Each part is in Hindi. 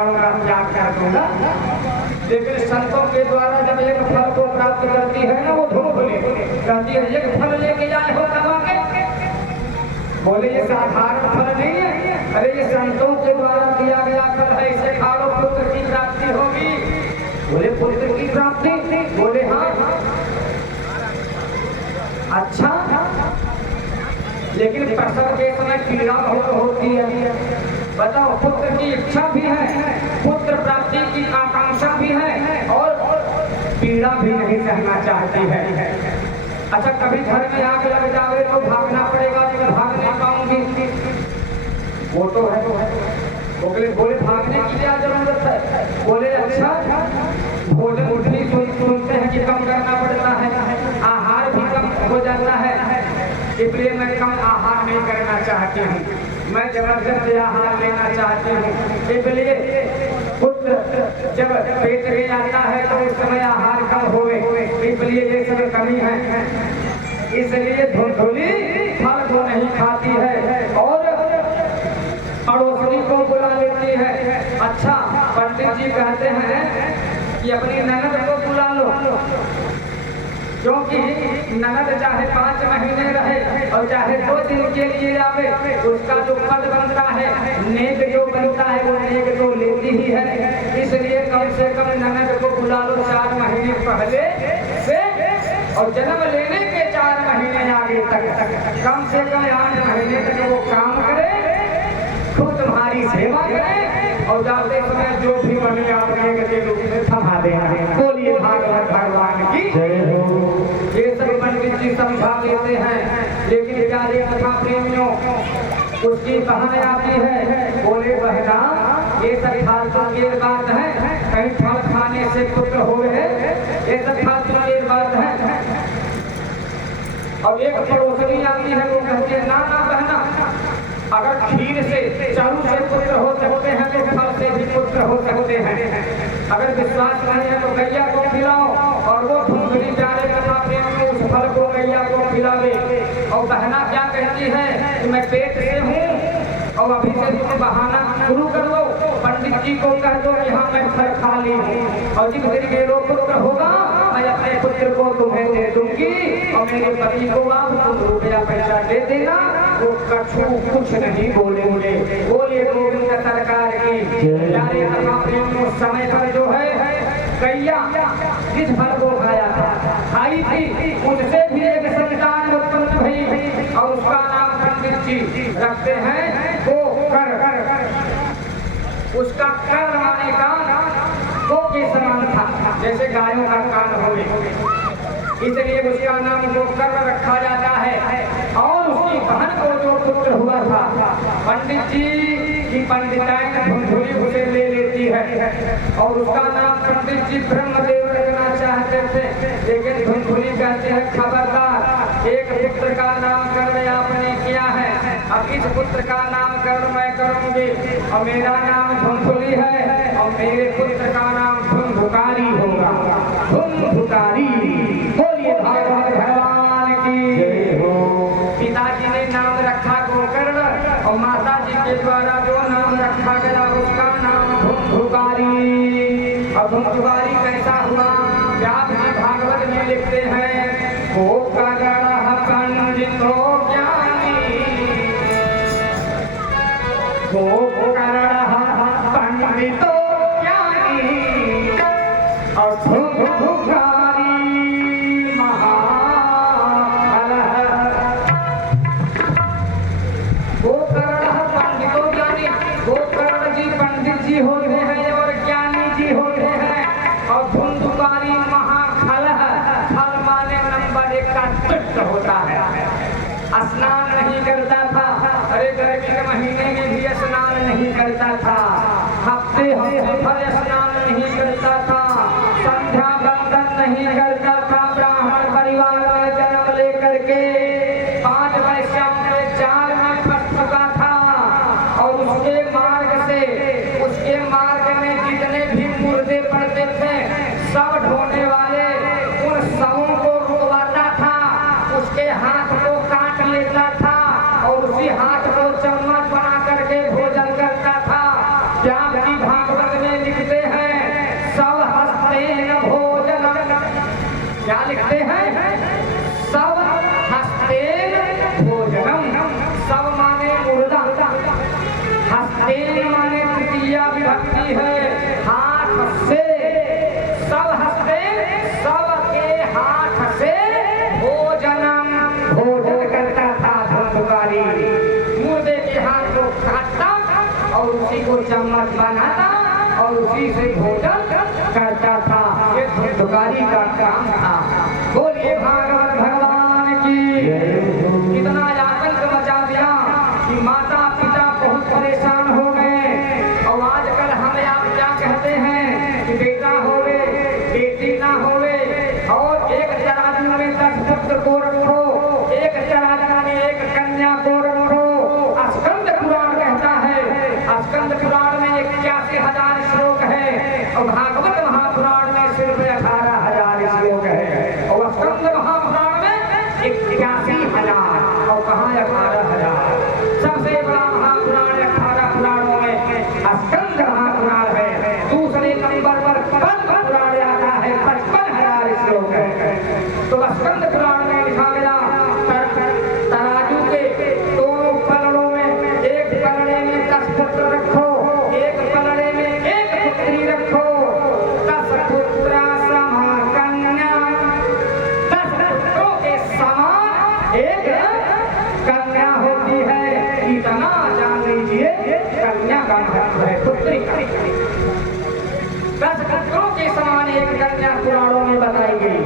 प्राणों का त्याग कर दूंगा। लेकिन संतों के द्वारा जब एक फल को प्राप्त करती है ना वो धूमधुली कहती है एक फल लेके जाए हो कमा के। बोले ये साधारण फल नहीं है, अरे ये संतों के द्वारा दिया गया फल है, इसे खा लो पुत्र की प्राप्ति होगी। बोले पुत्र की प्राप्ति? बोले हाँ। अच्छा, लेकिन प्रसव के समय पीड़ा बहुत होती है। बताओ, पुत्र की इच्छा भी है, पुत्र प्राप्ति की आकांक्षा भी है और पीड़ा भी नहीं सहना चाहती है। अच्छा, कभी घर में आग लग जाए तो भागना पड़ेगा, लेकिन भाग नहीं पाऊंगी। वो तो है। बोले भागने की क्या जरूरत है? बोले अच्छा, भोजन उठनी सुनते हैं कि कम करना पड़ता है, आहार भी कम हो जाता है, इसलिए मैं कम आहार नहीं करना चाहती हूँ, मैं जबरदस्त आहार लेना चाहती हूँ। इसलिए पुत्र जब पेट में आता है तो उस समय आहार कम होवे, इसलिए ये सब कमी है। इसलिए धुंधुली फल को नहीं खाती है और पड़ोसनी को बुला लेती है। अच्छा, पंडित जी कहते हैं कि अपनी ननद को बुला लो, क्योंकि ननद चाहे 5 महीने रहे और चाहे 2 दिन के लिए आवे, उसका जो पद बनता है, नेक जो बनता है वो नेक तो लेती ही है। इसलिए कम से कम ननद को बुला लो 4 महीने पहले से और जन्म लेने के 4 महीने आगे तक, कम से कम 8 महीने तक वो काम करे, खुद तुम्हारी सेवा करे और जाते समय जो भी बने अपने के रूप में थमा देना। बोलिए भागवत भगवान की जय हो। ये सब पंडित जी समझा देते हैं, लेकिन प्यारे कथा प्रेमियों उसकी कहानी आती है। बोले बहना, ये सब फालतू की बात है, कहीं फल खाने से पुत्र हो गए, ये सब फालतू की बात है। और एक पड़ोसनी आती है, वो कहती है ना ना बहना, अगर खीर से चारू से पुत्र हो सकते हैं तो फल से भी पुत्र हो सकते हैं। अगर विश्वास नहीं है तो गैया को खिलाओ और वो धुंधुली प्यारे कथा प्रेम में उस फल को गैया को खिलावे। और बहना क्या कहती है कि मैं पेट से हूँ और अभी से तुम बहाना शुरू कर दो, पंडित जी को कह दो कि हाँ मैं फल खा ली हूँ और जिस दिन मेरा पुत्र होगा मैं अपने पुत्र को तुम्हें दे दूंगी और मेरे पति को आप तुम रुपया पैसा दे देना। वो कछु कुछ नहीं बोलेंगे। बोलिए गोविंद सरकार की प्यारे कथा प्रेम उस समय पर जो है गैया जिस फल को खाया था खाई थी, उससे भी एक संतान उत्पन्न हुई और उसका नाम पंडित जी रखते हैं गो कर। उसका कर माने का गो के समान था, जैसे गायों का कान होवे, इसलिए उसका नाम गोकर रखा जाता है। और उसकी बहन को जो पुत्र हुआ था, पंडित जी की पंडिताइन धुंधुली उसे ले लेती है और उसका नाम पंडित जी ब्रह्मदेव रखना चाहते थे, लेकिन धुंधुली कहते हैं खबरदार, एक पुत्र का नामकरण आपने किया है, अब इस पुत्र का नामकरण मैं करूंगी और मेरा नाम धुंधुली है और मेरे पुत्र का नाम धुंधुकारी होगा। धुंधुकारी। बोलिए भागवत भगवान की जय हो। पिताजी ने नाम रखा गोकर्ण और माता जी के द्वारा जो नाम रखा गया उसका नाम धुंधुकारी। और धुंधुकारी कैसा हुआ? व्यास जी भागवत में लिखते हैं गोकर्ण पंडितो ज्ञानी, गोकर्ण पंडितो ज्ञानी और धुंधुकारी महाबल। गोकर्ण पंडितो ज्ञानी, गोकर्ण जी पंडित जी होते हैं और ज्ञानी जी होते हैं और धुंधुकारी महाखल, खल माने नंबर 1 का दुष्ट होता है। स्नान नहीं करता था, अरे गर्मी के महीने में भी स्नान नहीं करता था, हफ्ते भर स्नान नहीं करता था, संध्या बंदन नहीं करता था, ब्राह्मण परिवार में जन्म लेकर के 5 वर्षों में 4 में फंस चुका था और उसके मार्ग में जितने भी मुर्दे पड़ते थे सब ढोने वाले उन सबों को रुकवाता था, उसके हाथ को काट लेता था और उसी हाथ को चम्मच बना करके भोजन करता था। व्यास जी भागवत बनाता और उसी से भोजन करता था। ये धुंधकारी का काम था। बोलिए भागवत भगवान की। कितना आतंक मचा दिया कि माता पिता बहुत परेशान हो गए। और आजकल हम आप क्या कहते हैं कि बेटा होवे बेटी ना होवे, और एक तराजू में 10 पुत्र को रखो, एक तराजू में एक कन्या को रखो। स्कंद पुराण कहता है, स्कंद पुराण में 81,000 श्लोक है और भागवत महापुराण में सिर्फ 18,000 श्लोक है। और स्कंद महापुराण में 81,000 और कहाँ 18,000। सबसे बड़ा महापुराण 18 पुराणों में स्कंद महापुराण है। दूसरे नंबर पर पद्म पुराण आता है, 55,000 श्लोक है। तो स्कंद पुराण में लिखा गया तराजू के दोनों पलड़ों में, एक पलड़े में 10 पुत्र रखो, एक पलड़े में एक पुत्री रखो। 10 पुत्र समा कन्या, 10 पुत्रों के समान एक कन्या होती है। इतना जान लीजिए कन्या का महत्व है, पुत्री का। 10 पुत्रों के समान एक कन्या पुराणों में बताई गई।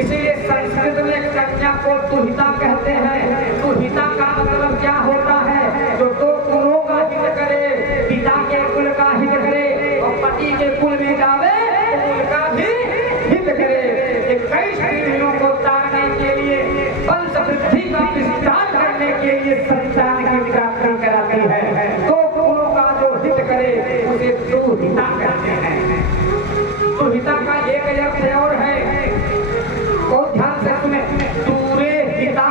इसीलिए संस्कृत में कन्या को दुहिता कहते हैं। दुहिता का मतलब क्या होता है? जो 2 कुलों का हित करे, पिता के कुल का हित करे और पति के कुल में जावे तो कुल का भी हित करे। 21 पीढ़ियों को तारने के लिए, वंश वृद्धि का विस्तार करने के लिए संतान की प्राप्ति कराती है। 2 कुलों का जो हित करे उसे दुहिता कहते हैं। दुहिता का एक अर्थ और है, बहुत ध्यान से सुने। दूरे हिता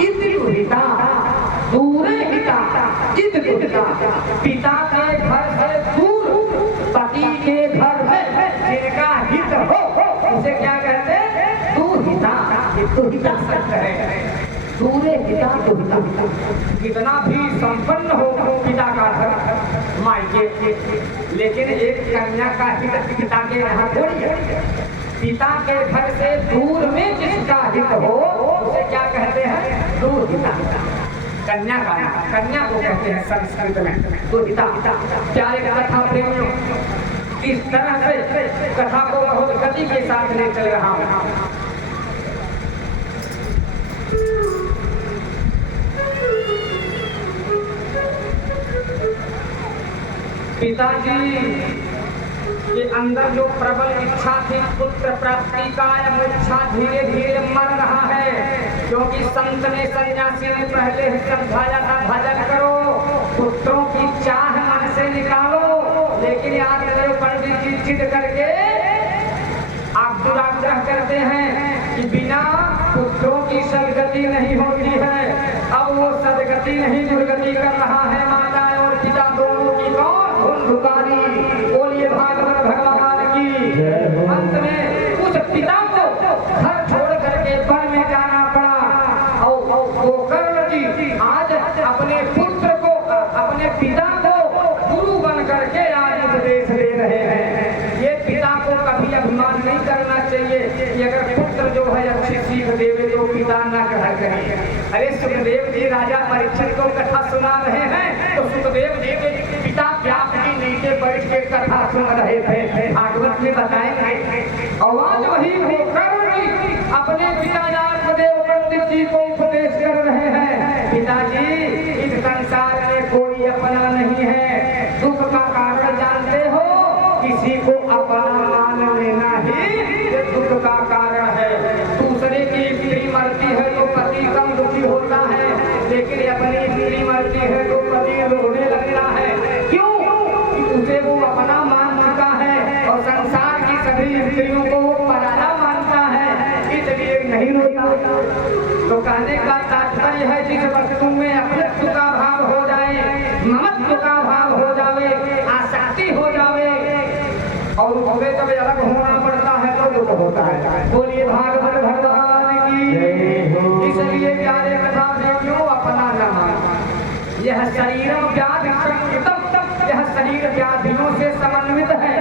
इति दुहिता, दूरे हिता इति दुहिता। पिता के घर से दूर पति के घर में जिनका हित हो उसे क्या कहते हैं? दुहिता। दुहिता शब्द है, दूरे हिता दुहिता। कितना भी संपन्न हो पिता का घर मायके, लेकिन एक कन्या का हित पिता के यहाँ थोड़ी है। पिता के घर से दूर में जिसका हित हो उसे क्या कहते हैं? दुहिता। कन्या का, कन्या को कहते हैं संस्कृत में दुहिता। प्यारे कथा प्रेमियों, इस तरह से कथा को बहुत गति के साथ ले चल रहा हूँ। पिताजी के अंदर जो प्रबल इच्छा थी पुत्र प्राप्ति का, इच्छा धीरे धीरे मर रहा है। क्योंकि संत ने, सन्यासी ने पहले ही समझाया था भजन करो, पुत्रों की चाह मन से निकालो। लेकिन आज मेरे पंडित जी जिद करके आप दुराग्रह करते हैं कि बिना पुत्रों की सदगति नहीं होती है। अब वो सदगति नहीं दुर्गति कर रहा है। माता और पिता दोनों की कौन धुंधकारी। बोलिए भागवत भगवान की। अंत में उस पिता को घर छोड़ करके वन में जाना पड़ा और वो कर्ण जी आज अपने पुत्र को, अपने पिता को गुरु बन करके आज उपदेश दे रहे हैं। ये पिता को कभी अभिमान नहीं करना चाहिए कि अगर पुत्र जो है अच्छी सीख देवे तो पिता ना कहा करें। अरे सुखदेव जी राजा परीक्षित को कथा सुना रहे हैं तो सुखदेव जी के पिता व्यास जी नीचे बैठ के कथा सुन रहे थे। भागवत में बताएंगे। और आज वही कर्ण जी अपने पिता यादवदेव पंडित जी को उपदेश कर रहे हैं। पिताजी, इस संसार में कोई अपना नहीं है। दुख का कारण जानते हो? किसी को अपना मान लेना ही दुख का कारण है। दूसरे की स्त्री मरती है तो पति कम दुखी होता है, लेकिन अपनी स्त्री मरती है तो पति रोने लगता है। क्यों? उसे वो अपना मान चुका है और संसार की सभी स्त्रियों को वो पराया मानता है, इसलिए नहीं रोता। तो कहने का तात्पर्य है जिस वस्तु में अपनत्व का भाव हो जाए, ममत्व का भाव हो जावे, आसक्ति हो जावे और उसमें जब अलग होना पड़ता है तो दुख होता है। बोलिए भागवत भगवान की। इसलिए प्यारे कथा प्रेमियों, अपना न मानो। यह शरीर व्याधि संयुतम, यह शरीर व्याधियों से समन्वित है।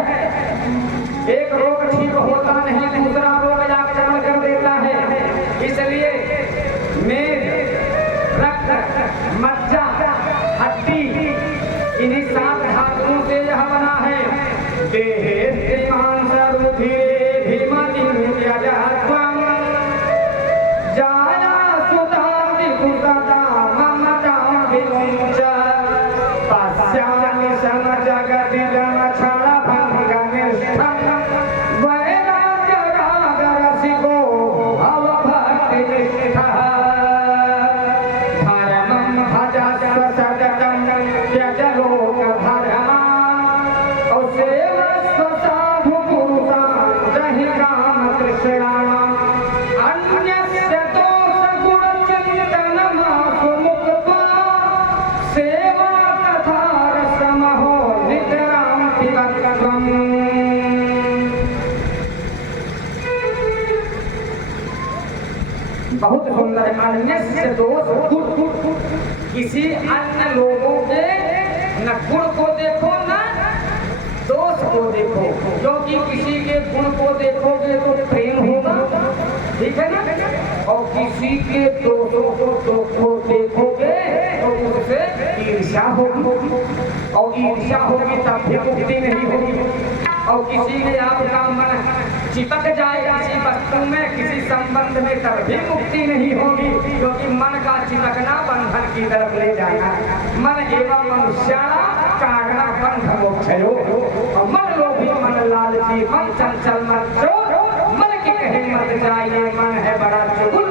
एक रोग ठीक होता नहीं, दूसरा रोग आक्रमण कर देता है। इसलिए मेद, रक्त, मज्जा, हड्डी, इन्हीं 7 धातुओं से यह बना बहुत सुंदर। अन्य से दोष गुण, किसी अन्य लोगों के न गुण को देखो न दोष को देखो, क्योंकि किसी के गुण को देखोगे तो प्रेम होगा, ठीक है ना, और किसी के दोषों को देखोगे तो उससे ईर्ष्या होगी, और ईर्ष्या होगी तब भी मुक्ति नहीं होगी। और किसी में आपका मन चिपक जाए किसी वस्तु में, किसी संबंध में, तब भी मुक्ति नहीं होगी, क्योंकि मन का चिपकना बंधन की तरफ ले जाना। मन एवं मनुष्याणा कारण बंध मोक्षयो, मन लोभी मन लालची मन चंचल मन चोर, मन के कहीं मत जाइए मन है बड़ा चुगुल,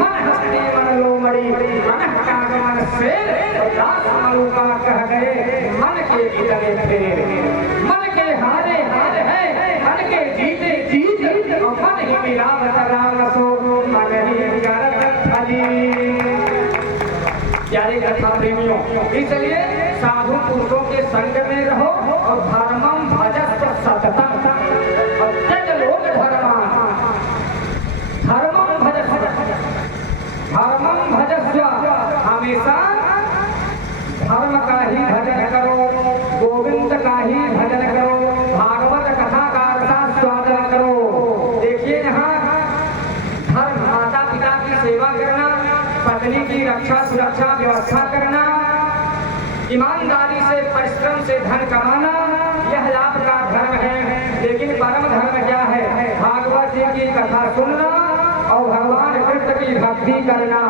मन हस्ती मन लोमड़ी मन काग मन शेर, दास मलुका कह गए मन के इतने फेर, मन के हारे हार है मन के जीते जीत, और मन ही मिलावट राम सो मन ही करत फली। प्यारे कथा प्रेमियों, इसलिए साधु पुरुषों के संग में रहो और धर्मम भजस्व सततम, और त्यज लोक धर्मान, धर्मम भजस्व, धर्मम भजस्व, हमेशा धर्म का ही भजन करो, गोविंद का ही भजन करो, भागवत कथा का स्वादन करो। देखिए यहाँ धर्म, माता पिता की सेवा करना, पत्नी की रक्षा सुरक्षा व्यवस्था करना, ईमानदारी से परिश्रम से धन कमाना, यह आपका धर्म है। लेकिन परम धर्म क्या है? भागवत जी की कथा सुनना और भगवान कृष्ण की भक्ति करना,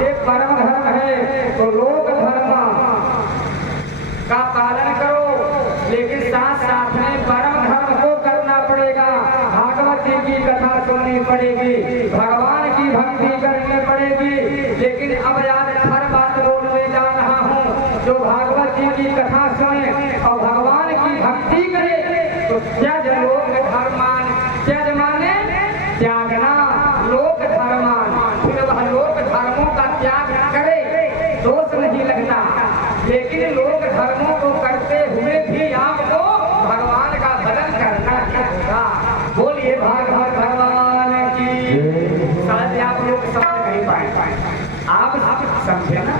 ये परम धर्म है। तो लोक धर्म का पालन करो, लेकिन साथ साथ में परम धर्म को करना पड़ेगा। भागवत जी की कथा सुननी पड़ेगी, भगवान की भक्ति करनी पड़ेगी। लेकिन अब याद हर बात बोलने जा रहा हूँ, जो भागवत जी की कथा सुने और भगवान की भक्ति करे तो त्यज लोक धर्मान, त्यज माने त्यागना, लोक धर्मान, फिर वह लोक धर्मों का त्याग करे, दोष नहीं लगता। लेकिन लोक धर्मों को करते हुए भी आपको भगवान का भजन करना होगा। बोलिए भागवत भगवान की। शायद आप लोग समझ नहीं पाए, आप समझे ना,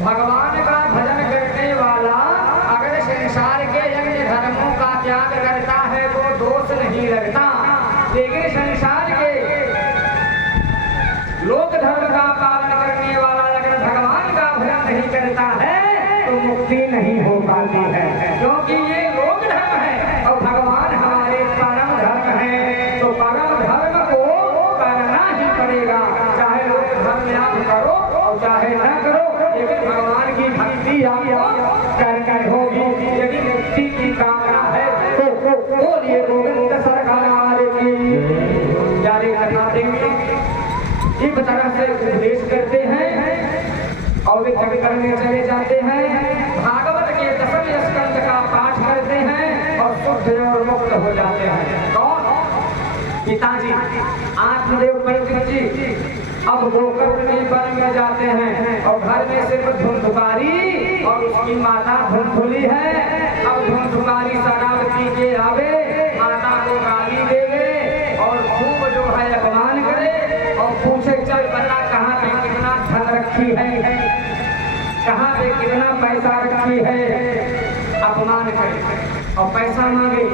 भगवान का भजन करने वाला अगर संसार के अन्य धर्मों का त्याग करता है तो दोष नहीं लगता। लेकिन संसार के लोक धर्म का पालन करने वाला अगर भगवान का भजन नहीं करता है तो मुक्ति नहीं हो पाती है, क्योंकि ये लोक धर्म है और भगवान हमारे परम धर्म है। तो परम धर्म को करना ही पड़ेगा, चाहे लोक धर्म आप करो और चाहे न करो, लेकिन भगवान की भक्ति आपको करनी होगी। यदि मुक्ति की कामना है तो बोलिए गोविंद सरकार की। प्यारे कथा देंगे इस तरह से उपदेश करते हैं और वे जग करने चले जाते हैं। भागवत के 10वें स्कंद का पाठ करते हैं और शुद्ध और मुक्त हो जाते हैं। कौन? पिताजी आत्मदेव परिचित जी अब गोकर्ण वन में जाते हैं और घर में सिर्फ धुंधुकारी और उसकी माता धुंधुली है। अब धुंधुकारी शराब पी के आवे, माता को गाली देवे और खूब जो है अपमान करे और पूछे चल बता कहाँ पे कितना धन रखी है, कहाँ पे कितना पैसा रखी है। अपमान करे और पैसा मांगे।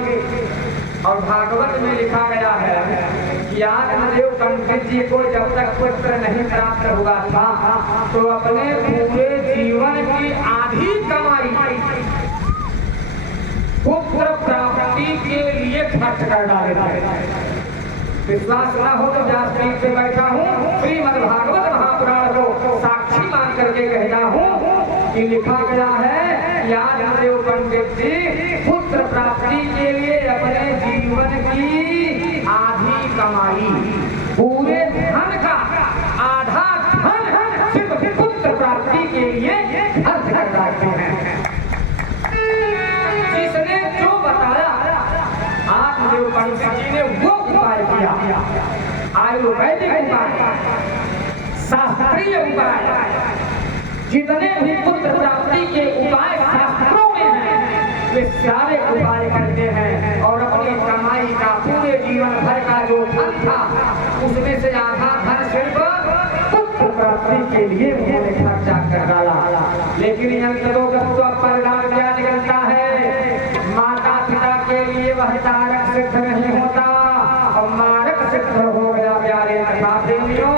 और भागवत में लिखा गया है कि आत्मदेव पंडित जी को जब तक पुत्र नहीं प्राप्त हुआ था तो अपने पूरे जीवन की आधी कमाई पुत्र प्राप्ति के लिए खर्च कर डाले थे। विश्वास न हो तो व्यासपीठ पे बैठा हूँ, श्रीमद् भागवत महापुराण को साक्षी मान करके कहता हूँ कि लिखा गया है आत्मदेव पंडित जी पुत्र प्राप्ति के लिए अपने जीवन की आधी कमाई, पूरे धन का आधा धन सिर्फ पुत्र प्राप्ति के लिए खर्च कर डालते हैं। जिसने जो बताया आत्मदेव पंडित जी ने वो उपाय किया, आयुर्वैदिक उपाय, शास्त्रीय उपाय, जितने भी पुत्र प्राप्ति के उपाय शास्त्रों में हैं वे सारे उपाय करते हैं और अपनी कमाई का पूरे जीवन भर का जो धन था उस रात्रि के लिए उन्होंने खर्चा कर डाला। लेकिन अंततोगत तो परिणाम क्या निकलता है? माता पिता के लिए वह तारक सिद्ध नहीं होता और मारक सिद्ध हो गया। प्यारे प्रेमियों,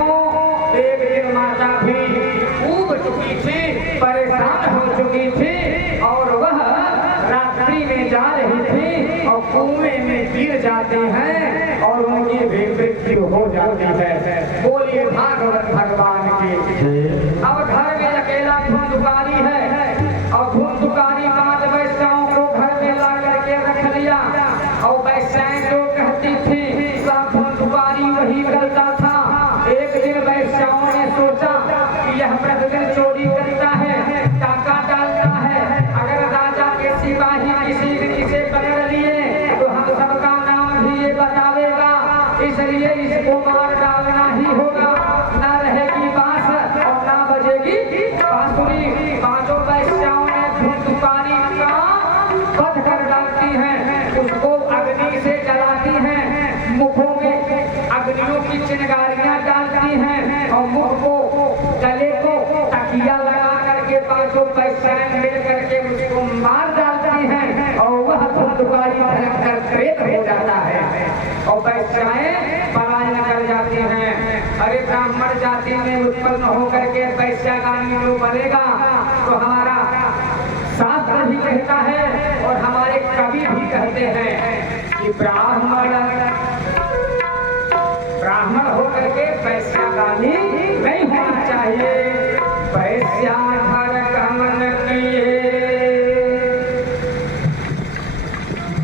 एक दिन माता भी ऊब चुकी थी, परेशान हो चुकी थी और वह रात्रि में जा रही थी और कुएं में गिर जाते हैं और उनकी भी मृत्यु हो जाती है। बोलिए भागवत भगवान की। अब घर में अकेला धुंधुकारी है और धुंधुकारी बाद वैश्याओं को घर में ला करके रख लिया और वैश्याएं जो कहती थी सब धुंधुकारी वही करता था। एक दिन वैश्याओं ने सोचा कि यह प्रतिदिन चोरी करता है, टाका डालता है, अगर राजा के सिपाही किसी से पकड़ लिए तो हम सबका नाम भी ये बतावेगा, इसलिए इसको मार डालना ही होगा। ना रहेगी बांस और ना बजेगी बांसुरी। पांचों वैश्याओं ने धुंधुकारी का वध कर डालती हैं, उसको अग्नि से जलाती हैं, मुखों में अग्नियों की चिंगारियां डालती हैं और मुख को गले को तकिया लगा करके पांचों वैश्याएं मिल करके उसको मार डालती हैं और वह धुंधुकारी भयंकर प्रेत हो जाता है और वैश्याएं पलायन कर जाती हैं। अरे ब्राह्मण जाति में उत्पन्न होकर के वैश्यागामी जो बनेगा तो हमारा शास्त्र भी कहता है और हमारे कवि भी कहते हैं कि ब्राह्मण होकर के वैश्यागामी नहीं होना चाहिए। वैश्या घर गमन किए,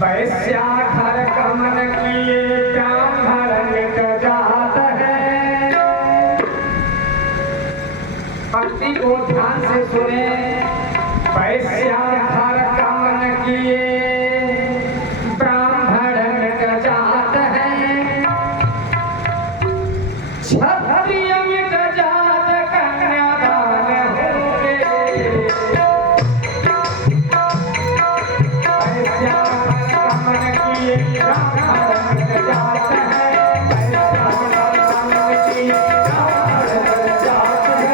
वैश्या घर गमन किए, ब्राह्मण मिट जात है। पंक्ति को ध्यान से सुने। वैश्या घर गमन किए, ब्राह्मण मिट जात है। क्षत्रिय मिट जात, कन्यादान होंगे। वैश्या घर गमन किए, ब्राह्मण मिट जात है। वैश्या घर गमन किए, ब्राह्मण मिट जात है।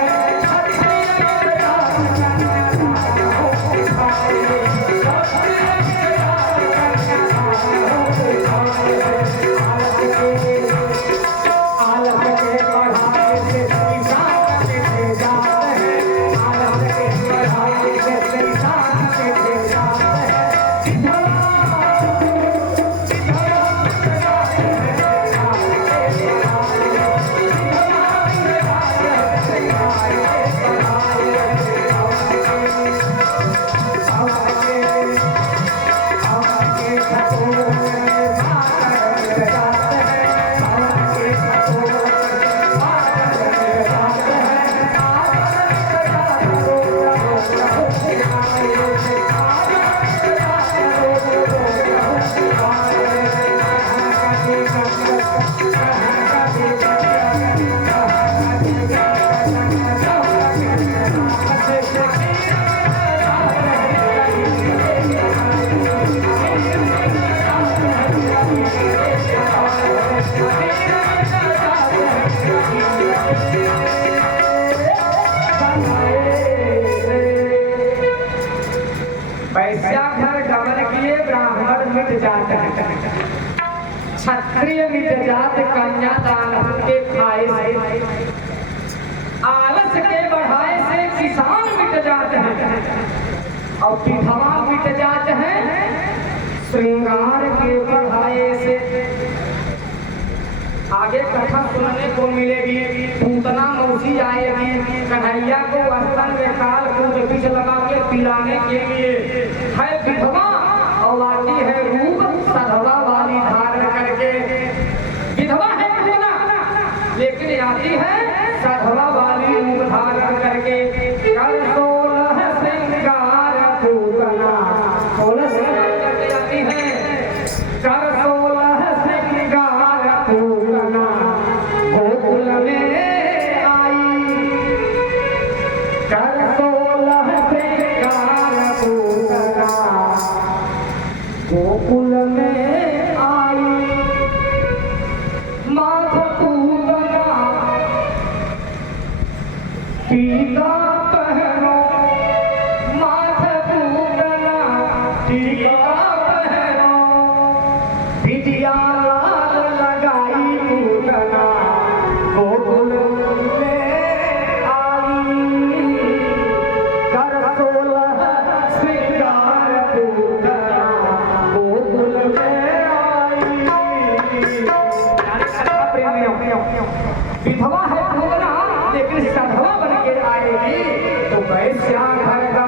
वैश्या घर गमन किए, ब्राह्मण मिट जात है। क्षत्रिय मिट जात, कन्यादान के खाए से। आलस के बढ़ाए से किसान मिट जाते हैं और विधवा मिट जाते हैं श्रृंगार के बढ़ाए से। आगे कथा सुनने को मिलेगी। पूतना मौसी आएगी कन्हैया को स्तन में काल कूद बीच लगा के पिलाने के लिए। है विधवा और आती है रूप सधवा वाली धारण करके। विधवा है पूतना लेकिन आती है सधवा वाली रूप धारण करके। कर 16 श्रृंगार पूतना 16 श्रृंगार करके आती है। कर 16 श्रृंगार पूतना गोकुल में आई। कर 16 श्रृंगार पूतना गोकुल में आई। माध पूतना टीका पहनो बिटिया लाल लगाई पूतना गोकुल में आई कर 16 श्रृंगार पूतना गोकुल में आई। विधवा है पूतना लेकिन सधवा बन के आएगी तो वैश्या घर का